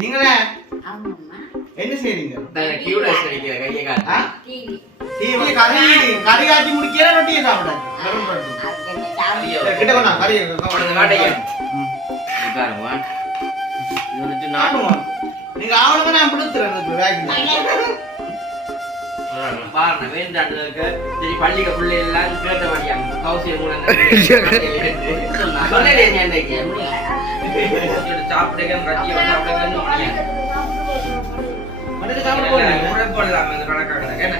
நீங்களே ஆமாம்மா. என்ன செய்றீங்க? கியூடஸ் அடிக்கிற கையை காட்டு. டிவி. டிவி கறி காய்ச்சி முடிக்கிற ரொட்டியை சாப்பிடாது. வெறும் ரொட்டி. அதுக்கு என்ன சாப்பிடு? கிட்ட கொண்டா கறி உனக்கு காட்டையா? இது பாருங்க. இது வந்துட்டு நாட்டுமா. நீங்க ஆவணுங்க நான் பிடித்துறேன் இந்த வேக்ல. பாருங்க வேண்டாண்டதுக்கு சரி பள்ளிக்கு பிள்ளை எல்லாம் கேட்ட வழியா கௌசிய மூலம் சொல்லலே இன்னைக்கு சாப்பிடுங்க ரஜியை சாப்பிடுங்கன்னு முடியாது. மனித சாப்பிட போறீங்க. கூட போடலாம் அந்த கணக்காக என்ன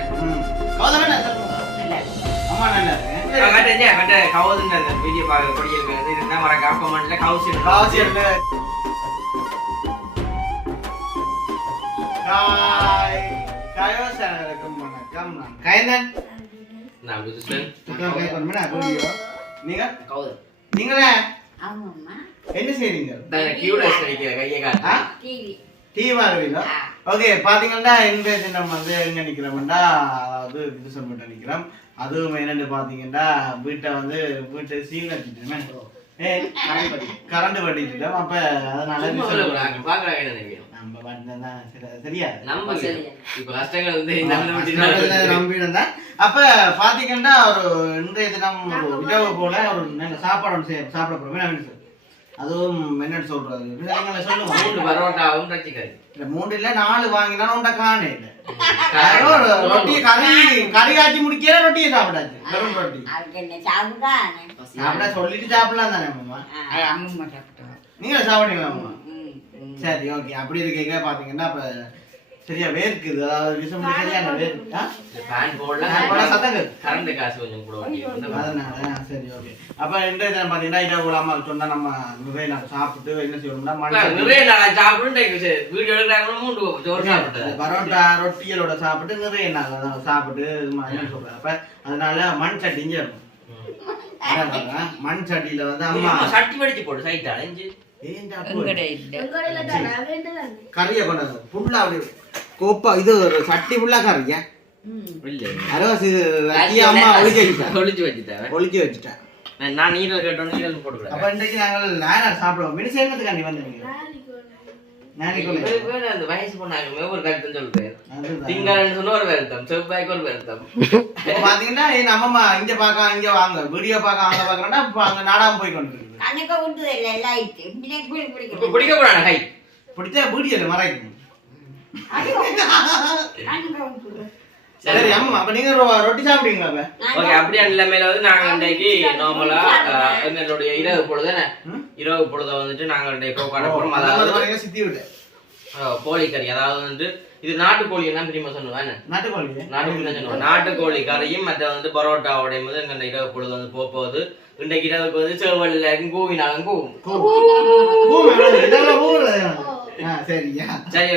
கௌதம் என்ன அம்மா நல்லா கட்ட கவுதுங்க அந்த வீடியோ பார்க்க கூடிய இருந்தா மறக்காம கமெண்ட்ல கௌசி காசி என்ன காயோசனக்கும் வணக்கம் நான் கைனன் நான் புதுசன் கை பண்ணா வீடியோ நீங்க கவுது நீங்களே ஆமாம்மா. என்ன செய்றீங்க? கியூடஸ் அடிக்கிற கையை காட்டு. டிவி. டிவி பாக்குறீங்களா? ஓகே பாத்தீங்கன்னா இந்த நம்ம வந்து எங்க நிக்கிறோம்னா அதாவது புதுசன் மட்டும் நிக்கிறோம். அதுவும் என்னன்னு பாத்தீங்கன்னா வீட்டை சீல் வச்சுட்டோம். கரண்ட் வட்டிட்டோம். அப்ப அதனால நம்ம சரியா நம்பினா அப்ப பாத்தீங்கன்னா ஒரு இன்றைய தினம் இரவு போல ஒரு சாப்பாடு சாப்பிட போறோம். அதுவும் என்ன சொல்றது சொல்லுவோம் பரோட்டாவும் ரச்சிக்காது 3 இல்ல 4 வாங்கினா உண்ட காணே இல்ல ரொட்டி கறி காய்ச்சி முடிக்கிற ரொட்டியை சாப்பிடாச்சு வெறும் ரொட்டி. அதுக்கு என்ன சாப்பிடானே? சாப்பிட சொல்லிட்டு சாப்பிடலாம் தானே அம்மா? அம்மா சாப்பிட்டோம். நீங்க சாப்பிட்டீங்களா அம்மா? சரி ஓகே. அப்படி இருக்கீங்க பாத்தீங்கன்னா அப்ப சரியா வேர்க்குது. அதாவது விஷம் சரியான வேர்க்கு ஃபேன் போடல சத்தங்க கரண்ட் காசு கொஞ்சம் கூட அதனால சரி ஓகே. அப்ப இன்றைய தினம் பாத்தீங்கன்னா இரவு அம்மா சொன்னா நம்ம நிறைய நாள் சாப்பிட்டு என்ன செய்யணும்னா நிறைய நாள் சாப்பிட்டு வீடியோ எடுக்கிறாங்க பரோட்டா ரொட்டிகளோட சாப்பிட்டு நிறைய நாள் சாப்பிட்டு என்ன சொல்றேன். அப்ப அதனால மண் சட்டி இங்க இருக்கும். மண் சட்டியில வந்து அம்மா சட்டி வடிச்சு போடு சைட் அலைஞ்சு கறிய கொண்டாந்து ஃபுல்லா அப்படி கோப்பா இது சட்டி ஃபுல்லா கறியா அம்மா ஒளிச்சு வச்சுட்டேன். நான் நீரல் கேட்டோம் நீரல் போட்டு அப்ப இன்றைக்கு நாங்கள் சாப்பிடுவோம். மினி சேர்ந்ததுக்காண்டி வந்தீங்க அந்த வயசு பொண்ணாங்க ஒரு கருத்துன்னு சொல்லுது. திங்கள்னு சொன்ன ஒரு வருத்தம், செவ்வாய்க்கு ஒரு வருத்தம். பாத்தீங்கன்னா நம்ம இங்க பாக்க இங்க வாங்க வீடியோ பாக்க அங்க பாக்குறோம்னா அங்க நாடாம போய் கொண்டு பிடிக்க கூடாது கை பிடிச்சா வீடியோ மறைக்கும். சரி அம்மா அப்ப நீங்க ரொட்டி சாப்பிடுவீங்களா? ஓகே அப்படியே நிலைமையில வந்து நாங்க இன்றைக்கு நார்மலா எங்களுடைய இரவு பொழுத வந்துட்டு நாங்க இன்றைக்கு போக்காட போறோம். அதாவது சித்தி விட்டு கோழிக்கறி அதாவது வந்து இது நாட்டுக்கோழி தான் தெரியுமா சொல்லுவாங்க. நாட்டுக்கோழி கறியும் மற்ற வந்து பரோட்டாவோடைய போது எங்க இரவு பொழுது வந்து போகுது. இன்றைக்கு இரவுக்கு வந்து சேவல்ல கூவினாலும் கூவும். சரியா சரி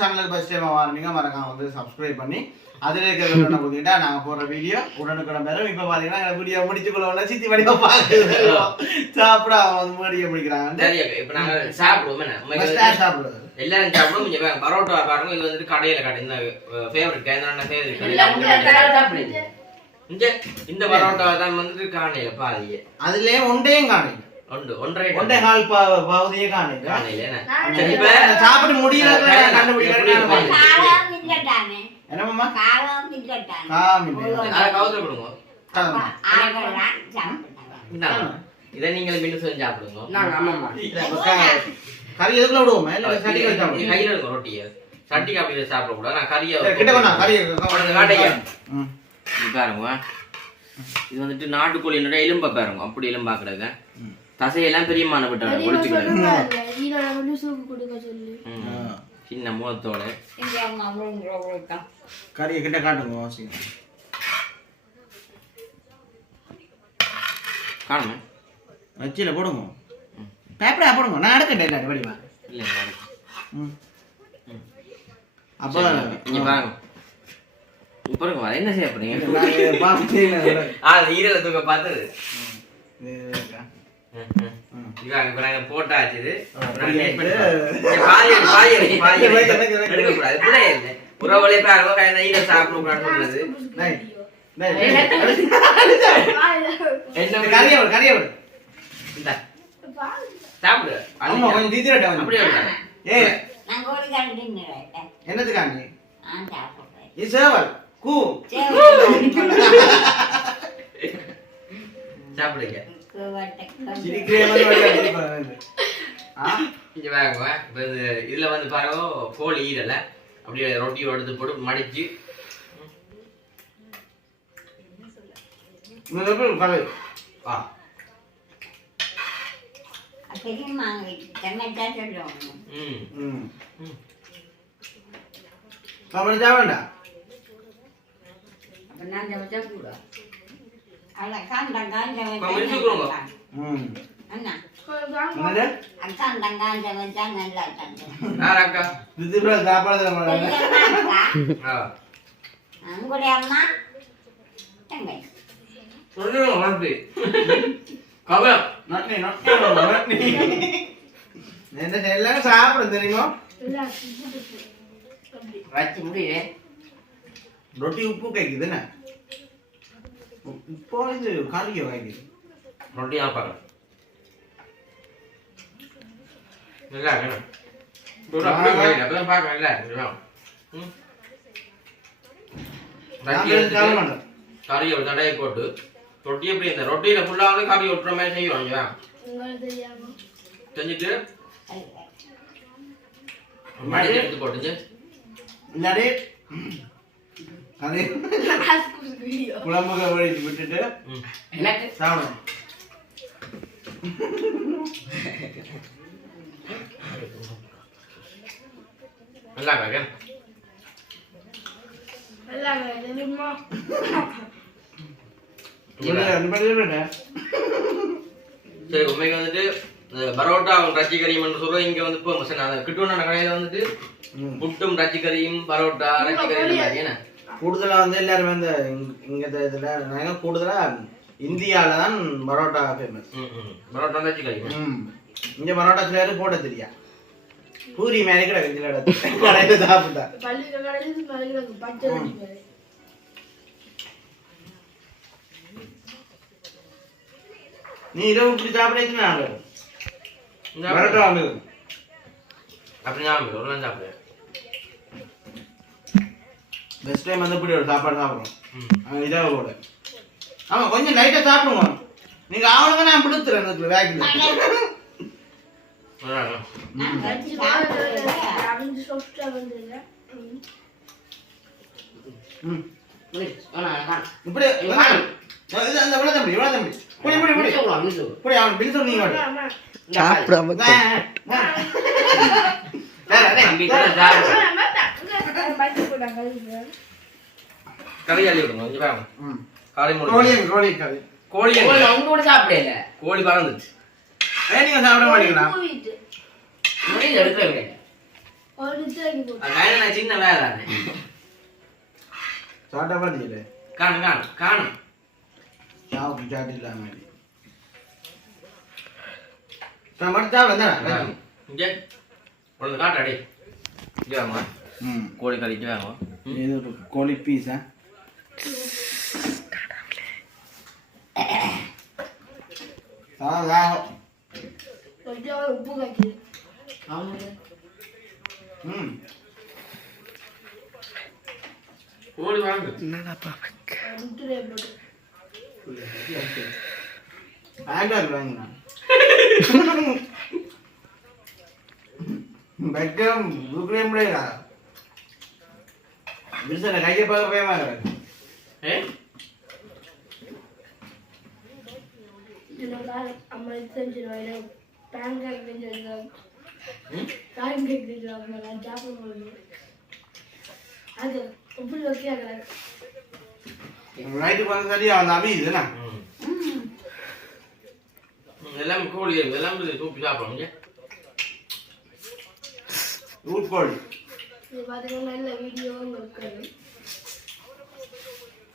சேனல் ஃபர்ஸ்ட் டைம் வாரீங்க மறக்காம வந்து சப்ஸ்கிரைப் பண்ணி அதுல இருக்கிற போதுட்டா நாங்க போற வீடியோ உடனுக்குடன் பெறும். இப்ப பாத்தீங்கன்னா வீடியோ முடிச்சுக்கொள்ள சித்தி வடிவா பாக்குது சாப்பிட வந்து முடிய முடிக்கிறாங்க. இப்ப நாங்க சாப்பிடுவோம் சாப்பிடுறது எல்லாரும் சாப்பிடுவோம். பரோட்டா பாருங்க இது வந்துட்டு கடையில கடை இந்த ஃபேவரட் கேந்திரான ஃபேவரட் இந்த பரோட்டா தான் வந்துட்டு காணையில பாதியே அதுலயே ஒன்றையும் காணையில ஒன்றே கால் பாவதையே காணையில சாப்பிட்டு முடியல என்னம்மா இதை நீங்க மின்னு சாப்பிடுங்க. கறி எதுக்குள்ள விடுவோம் கையில இருக்கும் ரொட்டியை சட்டிக்கு அப்படி சாப்பிட கூடாது. நான் கறியை பாருங்க. இது வந்துட்டு நாட்டுக்கோழியோட எலும்பை பாருங்க. அப்படி எலும்பா கிடக்கு தசையெல்லாம் பெரியமான விட்டாங்க குடிச்சுக்கிட்டு சின்ன முகத்தோட கறியை கிட்ட காட்டுங்க காணுமே வச்சில போடுங்க பேப்பரா போடுங்க. நான் எடுக்கட்டேன் வடிவா இல்லை அப்ப நீங்க பாருங்க பாருங்க என்ன செய்ய போறீங்க ஈரல தூக்க பார்த்தது போட்டாச்சு. உறவுகளே சாப்பிடக்கூடாது சாப்பிடு அப்படியே ஏ நான் கோழி கண்டின்னு என்னதுக்காண்டி நான் சாப்பிடுறேன் இது சேவல் கூ சாப்பிடுங்க சிரிக்கிறே மாதிரி வடிவா இங்க வாங்க இப்போ இதுல வந்து பாருங்க கோழி ஈரல அப்படியே ரொட்டியோட எடுத்து போட்டு மடிச்சு வா தெரியுமா டொமேட்டோ சொல்லுவோம் வேண்டா அப்ப நான் சமைச்சா கூட அட காண்டம் அண்ணா அக்காண்டம் சமைச்சா நல்லா அக்கா சாப்பாடு உங்களுடைய அம்மா தங்கை எல்லாரும் சாப்பிட தெரியுமா வச்சு முடியல ரொட்டி உப்பு கைக்குது என்ன இப்போ இது காலிக்க வாங்கி ரொட்டி சாப்பாடு நல்லா வேணும் கறியை ஒரு தடையை போட்டு ரொட்டி எப்படி இந்த ரொட்டியில ஃபுல்லா வந்து கறி ஒட்டுற மாதிரி செய்வோம் செஞ்சுட்டு மடிச்சு எடுத்து போட்டுச்சு இல்லாடி அதே குழம்புக வழிச்சு விட்டுட்டு எனக்கு சாப்பிடும் நல்லா இருக்கா சரி உண்மைக்கு வந்துட்டு பரோட்டா ரச்சி கறியும் சொல்றோம் இங்க வந்து இப்போ கிட்டுவன கடையில வந்துட்டு புட்டும் ரச்சி கறியும் பரோட்டா ரச்சி கறியும் என்ன கூடுதலா வந்து எல்லாருமே இந்த இங்க இதுல கூடுதலா இந்தியால தான் பரோட்டா ஃபேமஸ் பரோட்டா ரச்சி கறி இங்க பரோட்டா சில போட தெரியா பூரி மேலே கூட கடையில சாப்பிட்டா நீ இதை இப்படி சாப்பிடுச்சுன்னா பரோட்டா வந்து அப்படி சாப்பிடுறேன் சாப்பிடுறேன் பெஸ்ட் டைம் வந்து இப்படி ஒரு சாப்பாடு சாப்பிடுறோம் இதாக கூட ஆமா கொஞ்சம் லைட்டா சாப்பிடுவோம் நீங்க ஆவணங்க நான் பிடித்துறேன் வேக்கில் இப்படி அந்த இவ்வளோ தம்பி இவ்வளோ தம்பி புடி புடி புடி புடி அவன் பில் சொன்னீங்க சாப்பிடாம கறி அள்ளி விடுங்க கொஞ்சம் வாங்க கோழி கோழி கறி கோழி அவங்க கூட சாப்பிடல கோழி பறந்துச்சு நீங்க சாப்பிட மாட்டீங்களா முடிஞ்ச எடுத்துருங்க வேலை சின்ன வேலை தானே சாப்பிட்டா பாத்தீங்களே காணும் காணும் காணும் சாப்பிட்டு சாப்பிடலாம மட்டும் சாப்பிட இங்கே ஒன்று காட்டாடி இங்கே வாங்க கோழி கறிக்கு வாங்க இது ஒரு கோழி பீஸா உப்பு காய்ச்சி கோழி வாங்க வெக்கம் தூக்கவே முடியல விரிசன கையை பார்க்க பயமா இருக்கு அம்மா செஞ்சிருவாங்க பேன்கேக் செஞ்சிருக்காங்க சாப்பிடும்போது அது உப்பு வைக்கிறாங்க நைட்டு வந்து சரியா வந்து அவியுதுண்ணா எல்லாம் கோழி எல்லாம் தூக்கி சாப்பிடுவாங்க கோழி இது பார்த்தீங்கன்னா நல்ல வீடியோ இருக்குது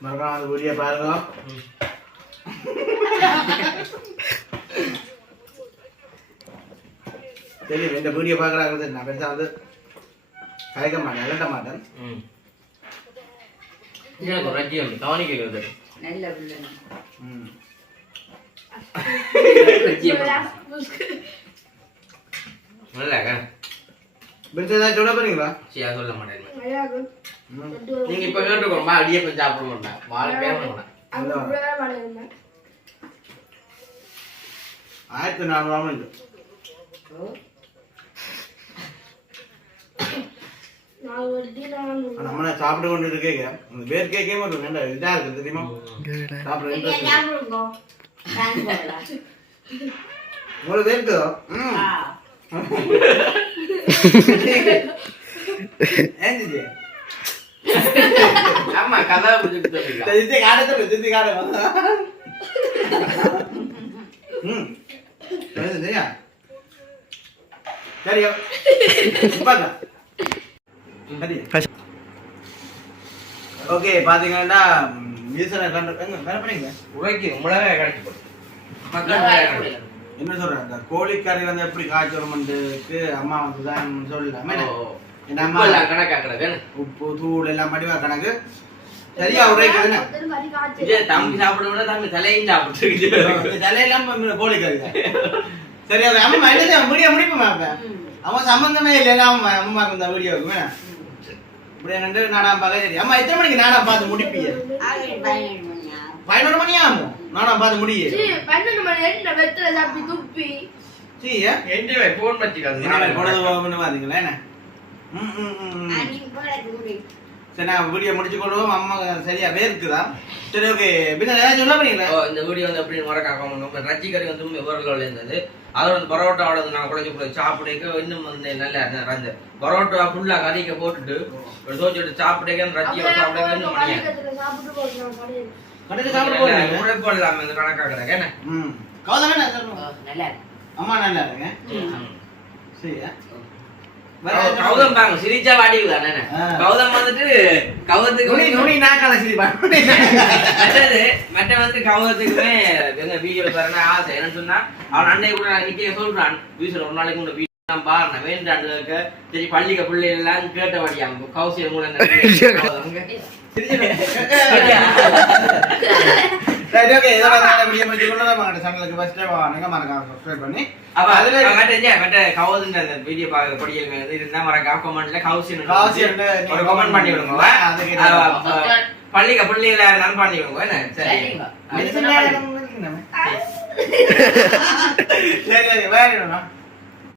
மறக்காம அந்த வீடியோ பாருங்க தெரியும் இந்த வீடியோ பார்க்குறாங்க நான் பெருசாக வந்து கலைக்க மாட்டேன் இழட்ட மாட்டேன் எனக்கு ரஜ்ஜியம் கவனிக்கிறது நல்ல பிள்ளை நல்லா பெருசா ஏதாவது சொல்ல போறீங்களா? சரியா சொல்ல மாட்டேன். நீங்க இப்ப கேட்டுக்கோமா அடியே கொஞ்சம் சாப்பிட மாட்டேன். வாழ்க்கையே மாட்டேன். 1400 இல்லை. நம்மள சாப்பிட்டு கொண்டு இருக்கேங்க அந்த பேர் கேக்கே மட்டும் என்ன இதா இருக்கு தெரியுமா? சாப்பிட உங்களுக்கு இருக்குதோ? ஏஞ்சிச்சு ஆமா கதை புரிஞ்சுட்டு தித்தி காடத்துல தித்தி காட சரியா சரியா ஓகே பாத்தீங்கன்னா உரைக்கு மிளகாய் கடைக்கு போட்டு என்ன சொல்றேன் இந்த கோழிக்கறி வந்து எப்படி காய்ச்சோம்ன்றதுக்கு அம்மா வந்து தான் சொல்லலாமே உப்பு தூள் எல்லாம் மடிவா கணக்கு சரியா உரைக்குதுன்னு தம்பி சாப்பிட தம்பி தலையும் சாப்பிட்டு தலையெல்லாம் கோழிக்கறி சரியா அம்மா முடிய முடிப்போம் அவன் சம்பந்தமே இல்லைன்னா அம்மா இந்த வீடியோவுக்கு இப்படி என்னண்டு நாடாம் பார்க்க சரி அம்மா எத்தனை மணிக்கு நாடாம் பார்த்து முடிப்பீங்க? 11 மணி ஆகும் நாடாம் பார்த்து முடிய 12 மணி என்ன வெத்தலை சாப்பி துப்பி சரியா என்கிட்ட போன் வச்சுக்காது பொழுது பாத்தீங்களா என்ன சரி நான் வீடியோ முடிச்சு கொள்வோம். அம்மா சரியா வேர்க்குதா? சரி ஓகே பின்ன ஏதாவது சொல்ல போறீங்களா? இந்த வீடியோ வந்து எப்படி மறக்காம ரச்சி கறி வந்து விவரங்கள் இருந்தது. அது வந்து பரோட்டாவோட நாங்கள் குறைச்சி சாப்பிடுக்க இன்னும் வந்து நல்லா இருந்தது. பரோட்டா ஃபுல்லா கறிக்க போட்டுட்டு ஒரு தோச்சு சாப்பிடுக்க ரச்சியை சாப்பிடுக்க இன்னும் மணியா உழைப்படலாம இந்த கணக்காக்குறாங்க என்ன அம்மா நல்லா இருங்க சரியா கௌதம் பாங்க சிரிச்சா வாடிக்குதானே கௌதம் வந்துட்டு கௌதத்துக்கு மற்ற வந்து கௌதத்துக்குமே வீடியோல பாருன்னா ஆசை என்ன சொன்னா அவன் அன்னை கூட நிக்க சொல்றான் வீசுல ஒரு நாளைக்கு உங்க வீடு நான் பாருங்க வேண்டாண்டு சரி பள்ளிக்க பிள்ளை எல்லாம் கேட்ட வாடியா கௌசிய மூலம் ரைட் ஓகே இதோட நான் வீடியோ முடிச்சு கொண்டு நம்ம சேனலுக்கு ஃபர்ஸ்ட் வாங்க மறக்காம சப்ஸ்கிரைப் பண்ணி அப்ப அதுல மற்ற கௌதன்ற அந்த வீடியோ பார்க்க படியல் மேல இருந்தா மறக்காம கமெண்ட்ல கௌசியன் ஒரு கமெண்ட் பண்ணி விடுங்க பள்ளிக்க பிள்ளைகள நான் பண்ணி விடுங்க என்ன சரி சரி வேற